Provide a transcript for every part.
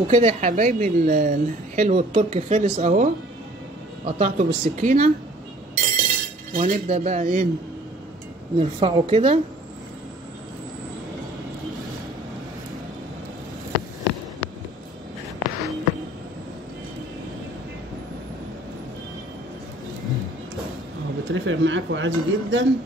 وكده يا حبايبي الحلو التركي خلص اهو. قطعته بالسكينه وهنبدا بقى ايه نرفعه كده. اهو بترفع معاكوا عادي جدا.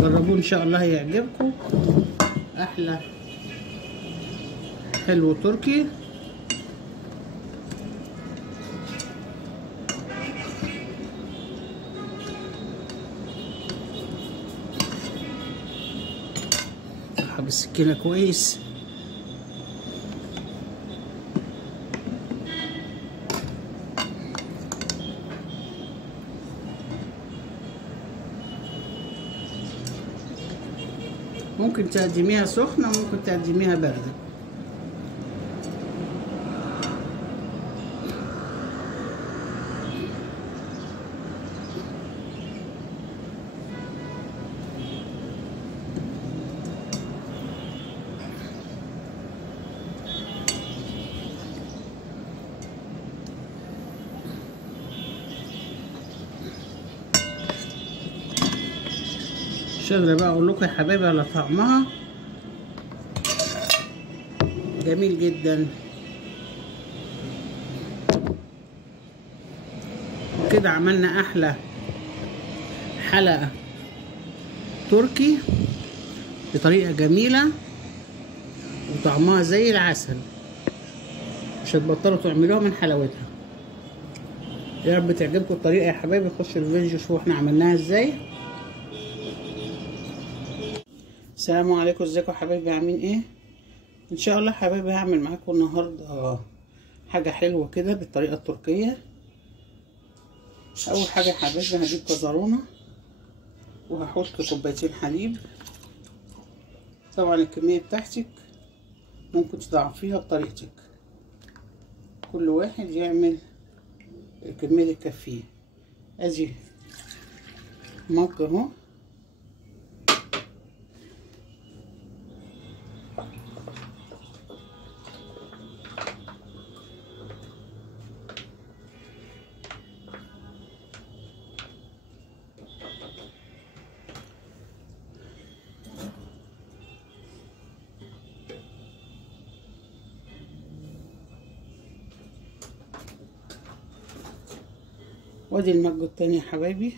جربوه ان شاء الله هيعجبكم. احلى حلو تركي. بالسكينه كويس. ممكن تقدميها سخنه ممكن تقدميها بارده. مش قادرة بقى اقول لكم يا حبايبي على طعمها جميل جدا. وكده عملنا احلى حلقة تركي بطريقة جميلة وطعمها زي العسل. مش هتبطلوا تعملوها من حلاوتها. يا رب تعجبكم الطريقة يا حبايبي. خشوا الفيديو شوفوا احنا عملناها ازاي. السلام عليكم، ازيكم يا حبايبي عاملين ايه؟ ان شاء الله حبايبي هعمل معاكم النهارده حاجه حلوه كده بالطريقه التركيه. اول حاجه يا حبايبي هجيب كزرونه وهحط كوبايتين حليب. طبعا الكميه بتاعتك ممكن تضاعفيها بطريقتك، كل واحد يعمل الكميه اللي تكفيه. ادي مج اهو، وادي المج التاني يا حبايبي.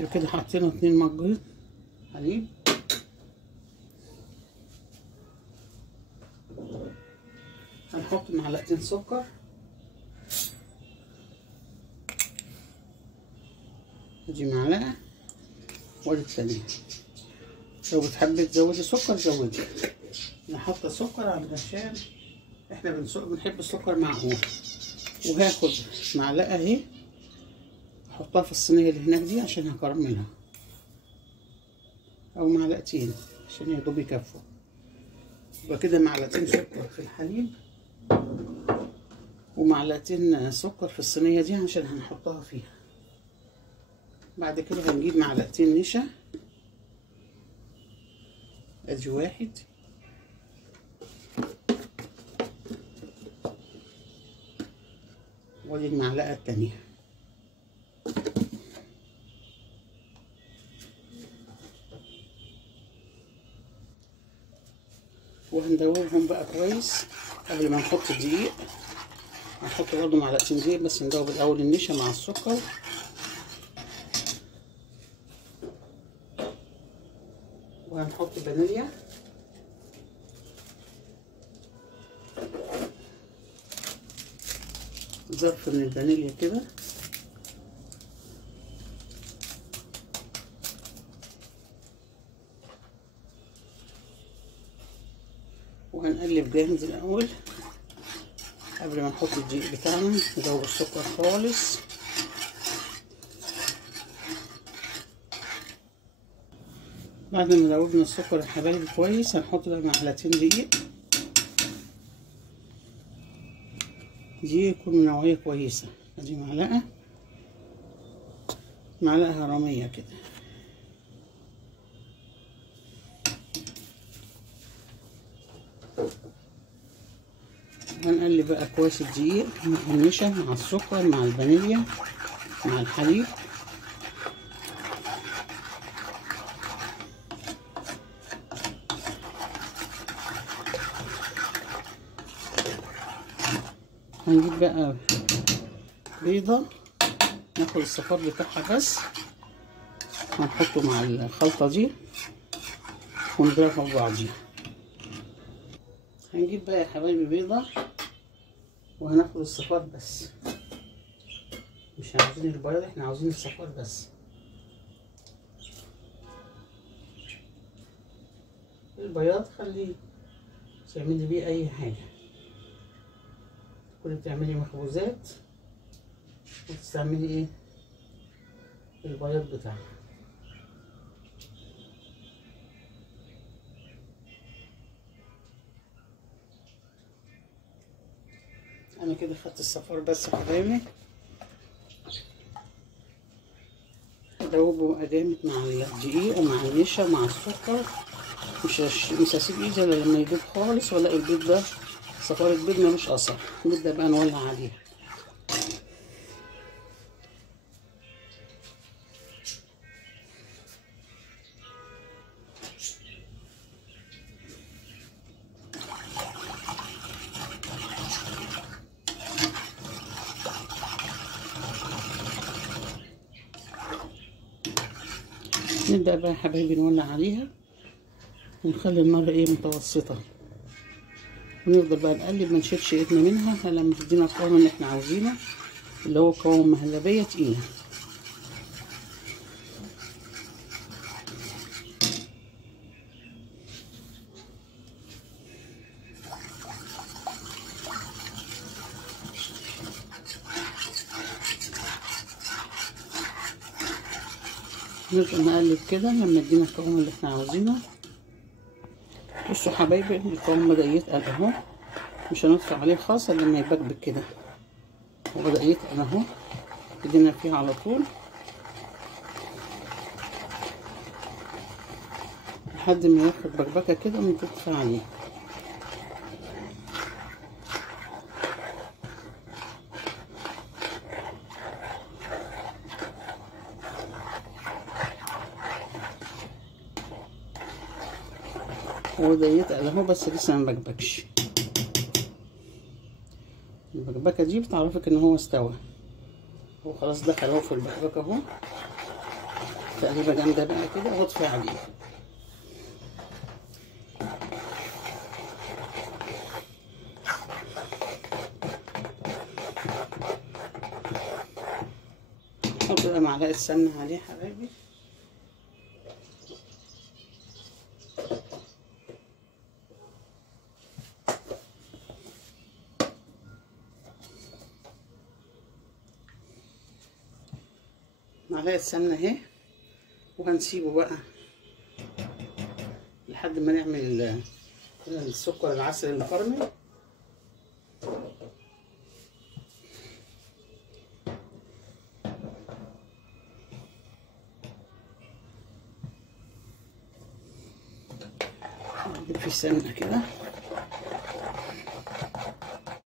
وكده حطينا 2 مج حليب. هنحط معلقتين سكر. ادي معلقه وادي التانية. لو بتحبي تزودي سكر زودي. انا حاطه سكر علشان احنا بنحب السكر معقول. وهاخد معلقه اهي احطها في الصينيه اللي هناك دي عشان هكرملها، او معلقتين عشان يا دوب يكفوا. يبقى كده معلقتين سكر في الحليب ومعلقتين سكر في الصينيه دي عشان هنحطها فيها. بعد كده هنجيب معلقتين نشا. ادي واحد، وادي المعلقه التانيه. وهندوبهم بقى كويس. قبل ما نحط الدقيق هنحط برضو معلقتين دقيق، بس ندوب الاول النشا مع السكر. وهنحط فانيليا. ظرف من الفانيليا كده. وهنقلب جامد الاول قبل ما نحط الدقيق بتاعنا. ندوب السكر خالص. بعد ما دوبنا السكر يا حبايبي كويس هنحط بقى معلقتين دقيق. دي يكون من نوعية كويسة. ادي معلقة معلقة هرمية كده. هنقلب بقى كويس الدقيق مع النشا مع السكر مع الفانيليا مع الحليب. هنجيب بقى بيضة، ناخد الصفار بتاعها بس هنحطه مع الخلطة دي ونضربها ببعضيها. هنجيب بقى يا حبايبي بيضة وهناخد الصفار بس، مش عاوزين البياض، احنا عاوزين الصفار بس. البياض خليه تعملي بيه اي حاجة، تكوني بتعملي مخبوزات وتستعملي ايه البياض بتاعها. انا كده خدت الصفار بس يا حبايبي، ادوبه جامد مع الدقيق ومع النشا ومع السكر. مش هسيب ايدي الا لما يدوب خالص والاقي البيض ده صفار البيض ملوش اثر. نبدا بقى نولع عليها. نبدأ بقى يا حبايبي نولع عليها ونخلي النار ايه متوسطة، ونفضل بقى نقلب ما نشيلش ايدنا منها لما تدينا القوام اللي احنا عاوزينه، اللي هو قوام مهلبية تقيلة. نفضل نقلب كده لما يدينا القوام اللي احنا عاوزينه. بصوا حبايبي القوام بدأ يتقل اهو، مش هنطفي عليه خالص الا لما يبكبك كده، وبدأ يتقل اهو. ايدينا فيه على طول لحد ما ياخد بكبكه كده ونطفي عليه. هو ده يتقل اهو بس لسه ما بكبكش. البكبكه دي بتعرفك ان هو استوى. هو خلاص دخل اهو في البكبكه اهو، تقليبه جامده بقى كده واطفي عليه. نحط بقى معلقه سمنه عليه حبايبي. معلقه سمنه اهي، وهنسيبه بقى لحد ما نعمل السكر العسل المكرمل. نجيب في السمنه كده